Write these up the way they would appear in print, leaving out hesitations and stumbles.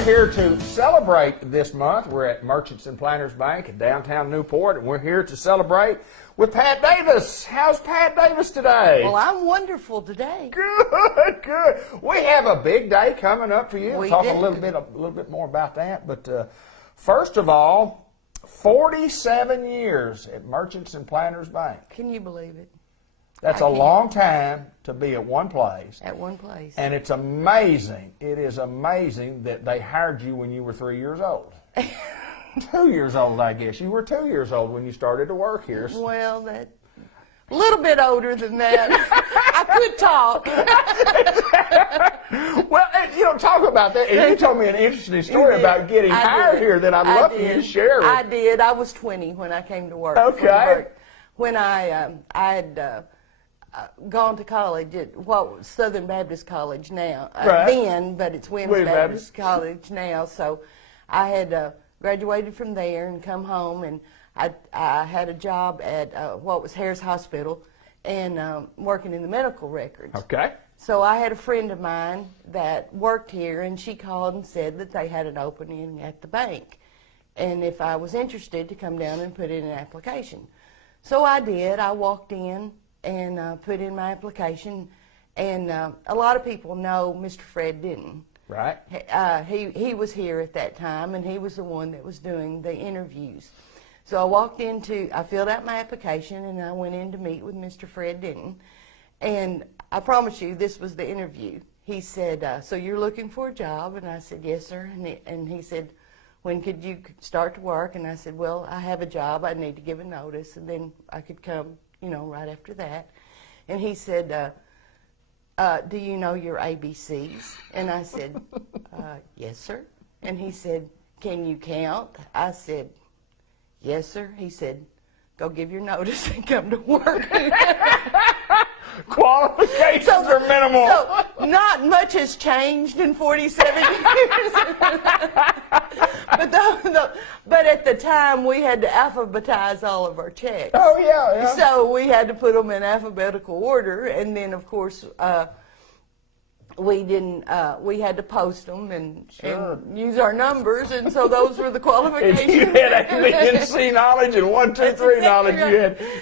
we're here to celebrate this month. We're at Merchants and Planters Bank in downtown Newport, and we're here to celebrate with Pat Davis. How's Pat Davis today? Well, I'm wonderful today. Good, good. We have a big day coming up for you. We'll talk do. a little bit more about that. But first of all, 47 years at Merchants and Planters Bank. Can you believe it? That's a long time to be at one place. At one place. And it's amazing. It is amazing that they hired you when you were 3 years old. 2 years old, I guess. You were 2 years old when you started to work here. Well, that a little bit older than that. I could talk. Well, talk about that. And you told me an interesting story about getting hired here that I'd love for you to share. I did. I was 20 when I came to work. Okay. When I had gone to college at Southern Baptist College now. Right. Then, but it's Williams Baptist College now. So I had graduated from there and come home, and I had a job at what was Harris Hospital and working in the medical records. Okay. So I had a friend of mine that worked here, and she called and said that they had an opening at the bank, and if I was interested to come down and put in an application. So I did. I walked in and put in my application, and a lot of people know Mr. Fred Denton. Right. He was here at that time, and he was the one that was doing the interviews. So I filled out my application, and I went in to meet with Mr. Fred Denton, and I promise you this was the interview. He said, so you're looking for a job? And I said, yes, sir. And he said, when could you start to work? And I said, well, I have a job. I need to give a notice, and then I could come, right after that. And he said, do you know your ABCs? And I said, yes, sir. And he said, can you count? I said, yes, sir. He said, go give your notice and come to work. Qualifications are minimal. So not much has changed in 47 years. But at the time, we had to alphabetize all of our checks. Oh, yeah. So we had to put them in alphabetical order, and then, of course, we had to post them and use our numbers, and so those were the qualifications. If you had ABC knowledge and 1, 2, 3 knowledge,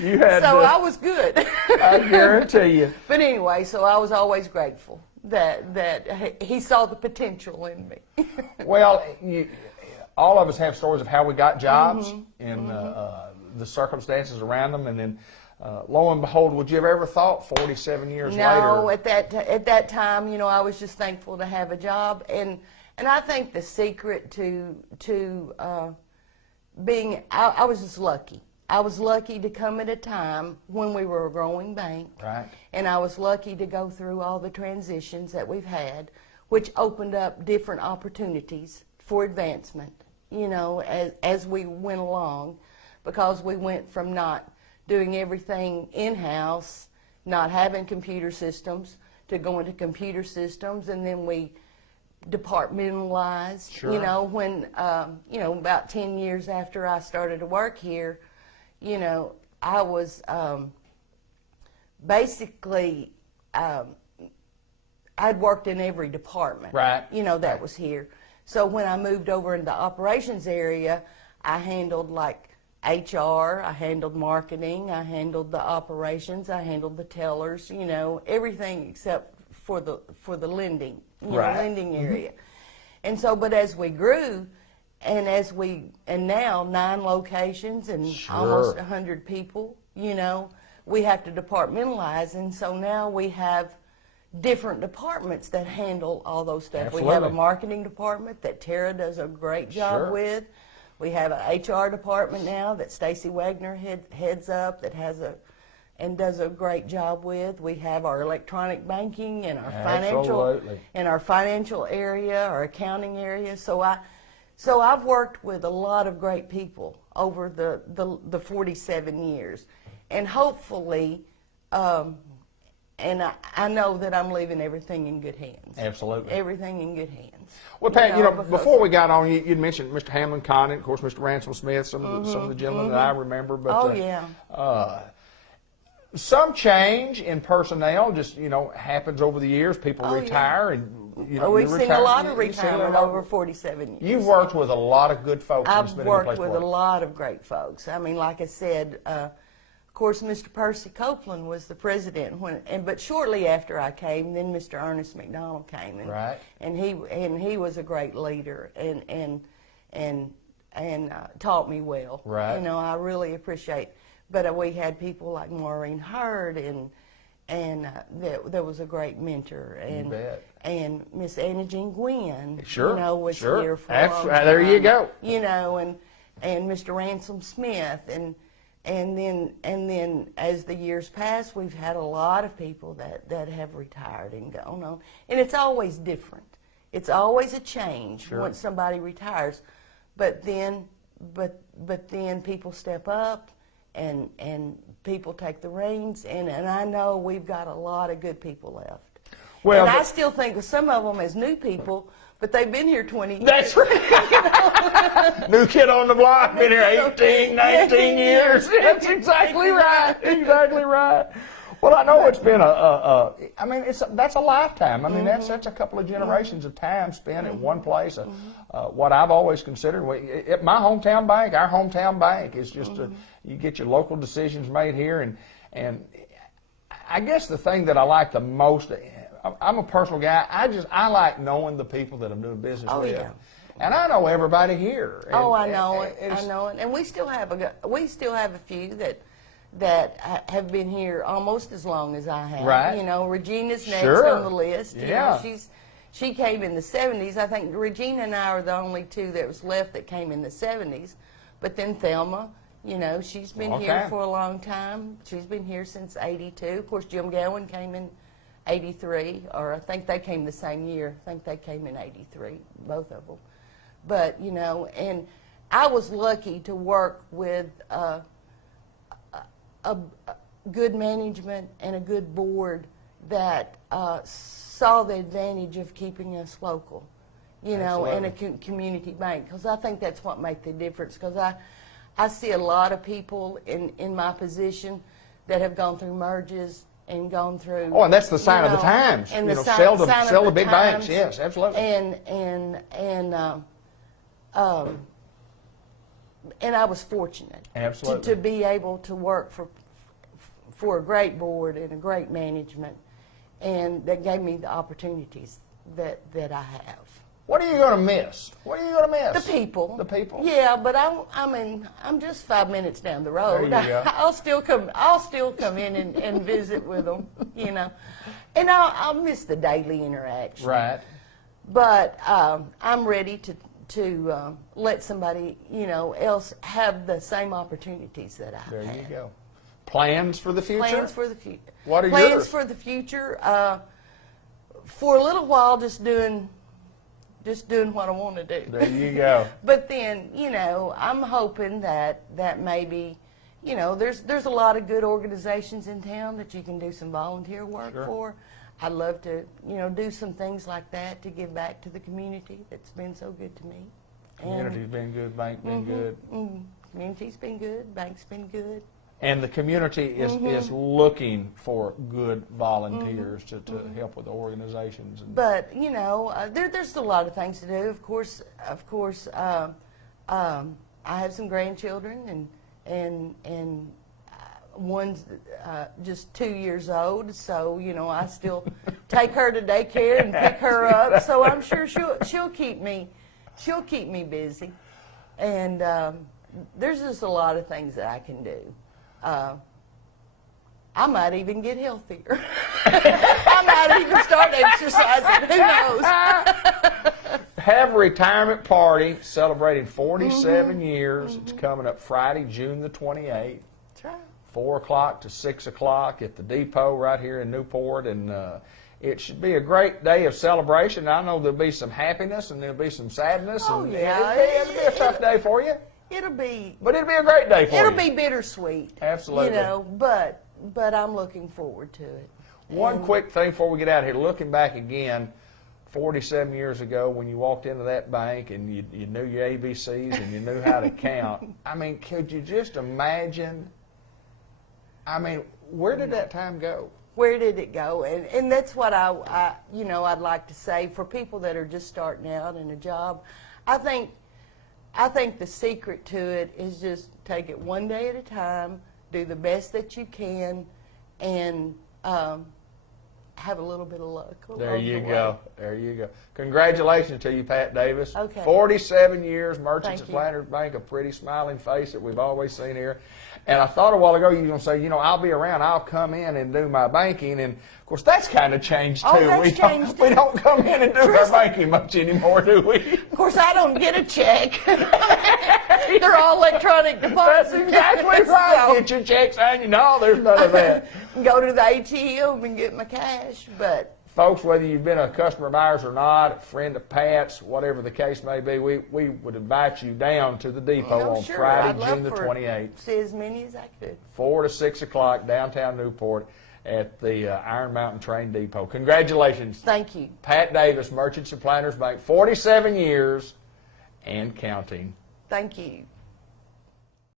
you had. So I was good. I guarantee you. But anyway, so I was always grateful that he saw the potential in me. Well, all of us have stories of how we got jobs and the circumstances around them, and then lo and behold, would you have ever thought 47 years later? No, at that time, I was just thankful to have a job, and I think the secret to being, I was just lucky. I was lucky to come at a time when we were a growing bank, right? And I was lucky to go through all the transitions that we've had, which opened up different opportunities for advancement, as we went along, because we went from not doing everything in-house, not having computer systems, to going to computer systems, and then we departmentalized. Sure. When about 10 years after I started to work here, I was basically I'd worked in every department, right? That was here. So when I moved over into the operations area, I handled like HR, I handled marketing, I handled the operations, I handled the tellers, everything except for the lending, lending area. And so, but as we grew, and now 9 locations and almost 100 people, we have to departmentalize, and so now we have different departments that handle all those stuff. Absolutely. We have a marketing department that Tara does a great job with. We have an HR department now that Stacy Wagner heads up that and does a great job with. We have our electronic banking and our financial area, our accounting area. So I've worked with a lot of great people over the 47 years, and hopefully, and I know that I'm leaving everything in good hands. Absolutely. Everything in good hands. Well, Pat, before we got on, you'd mentioned Mr. Hamlin Condon, of course, Mr. Ransom Smith, some of the gentlemen that I remember. But, Some change in personnel just, happens over the years. People Oh, yeah. retire and, We've you seen a retire- lot of you see a retirement lot- over 47 years. You've worked with a lot of good folks. and it's I've been a good worked place to with a work. lot of great folks. I mean, like I said, of course, Mr. Percy Copeland was the president but shortly after I came, then Mr. Ernest McDonald came, Right. and he was a great leader and taught me well. Right. I really appreciate. But we had people like Maureen Hurd and there was a great mentor bet. and Miss Anna Jean Gwynn. Sure, was sure. here for a long time. There you go. And Mr. Ransom Smith and then as the years pass, we've had a lot of people that have retired and gone on, and it's always different. It's always a change once somebody retires, but then people step up and people take the reins, and I know we've got a lot of good people left. Well, and I still think of some of them as new people, but they've been here 20 years. That's right. New kid on the block, been here 18, 19 years. That's exactly right. Exactly right. Well, I know it's been that's a lifetime. I mean, that's a couple of generations of time spent at one place. What I've always considered, at my hometown bank, our hometown bank is just you get your local decisions made here, and I guess the thing that I like the most, I'm a personal guy. I like knowing the people that I'm doing business with. Yeah. And I know everybody here. And, I know it. and I know it. And we still have a few that have been here almost as long as I have. Right. Regina's next Sure. on the list. Yeah. She came in the 70s. I think Regina and I are the only two that was left that came in the 70s. But then Thelma, she's been here for a long time. She's been here since 82. Of course, Jim Gowan came in 83, or I think they came the same year. I think they came in 83, both of them. But, and I was lucky to work with a good management and a good board that saw the advantage of keeping us local, and a community bank, because I think that's what made the difference, because I see a lot of people in my position that have gone through merges and gone through. Oh, and that's the sign of the times. And the sell sign the of the big times. banks. Yes, absolutely. And I was fortunate Absolutely. to be able to work for a great board and a great management, and that gave me the opportunities that I have. What are you going to miss? What are you going to miss? The people. The people. Yeah, but I'm just 5 minutes down the road. There you go. I'll still come in and visit with them, and I'll miss the daily interaction. Right. But I'm ready to let somebody else have the same opportunities that I have. There you go. Plans for the future? Plans for the future. What are Plans yours? for the future? For a little while, just doing what I want to do. There you go. But then, I'm hoping that maybe, there's a lot of good organizations in town that you can do some volunteer work for. I'd love to, do some things like that to give back to the community that's been so good to me. Community's been good, bank been good. Community's been good, bank's been good. And the community is looking for good volunteers to help with the organizations. But there's a lot of things to do. Of course, I have some grandchildren, and one's just 2 years old. So I still take her to daycare and pick her up. So I'm sure she'll keep me busy. And there's just a lot of things that I can do. I might even get healthier. I might even start exercising. Who knows? Have a retirement party celebrating 47 years. It's coming up Friday, June the 28th. That's right. 4 o'clock to 6 o'clock at the depot right here in Newport. And it should be a great day of celebration. I know there'll be some happiness and there'll be some sadness. Oh, and yeah. It'll be a tough day for you. But it'll be a great day for you. It'll be bittersweet. Absolutely. But I'm looking forward to it. One quick thing before we get out of here, looking back again, 47 years ago when you walked into that bank and you knew your ABCs and you knew how to count. I mean, could you just imagine I mean, where did that time go? Where did it go? And that's what I you know, I'd like to say for people that are just starting out in a job. I think the secret to it is just take it one day at a time, do the best that you can, and have a little bit of luck. There you go. There you go. Congratulations to you, Pat Davis. Okay. 47 years, Merchants Thank of you. Planters Bank, a pretty smiling face that we've always seen here. And I thought a while ago you were going to say, you know, I'll be around, I'll come in and do my banking. And, of course, that's kind of changed, too. Oh, that's changed, We too. don't come in and do our banking much anymore, do we? Of course, I don't get a check. They're all electronic deposits. That's exactly right. So, Get your checks on you. No, there's none of that. go to the ATM and get my cash, but Folks, whether you've been a customer of ours or not, a friend of Pat's, whatever the case may be, we would invite you down to the depot on sure, Friday, I'd love June the for 28th, see as many as I could. 4 to 6 o'clock, downtown Newport at the Iron Mountain Train Depot. Congratulations. Thank you. Pat Davis, Merchants and Planters Bank, 47 years and counting. Thank you.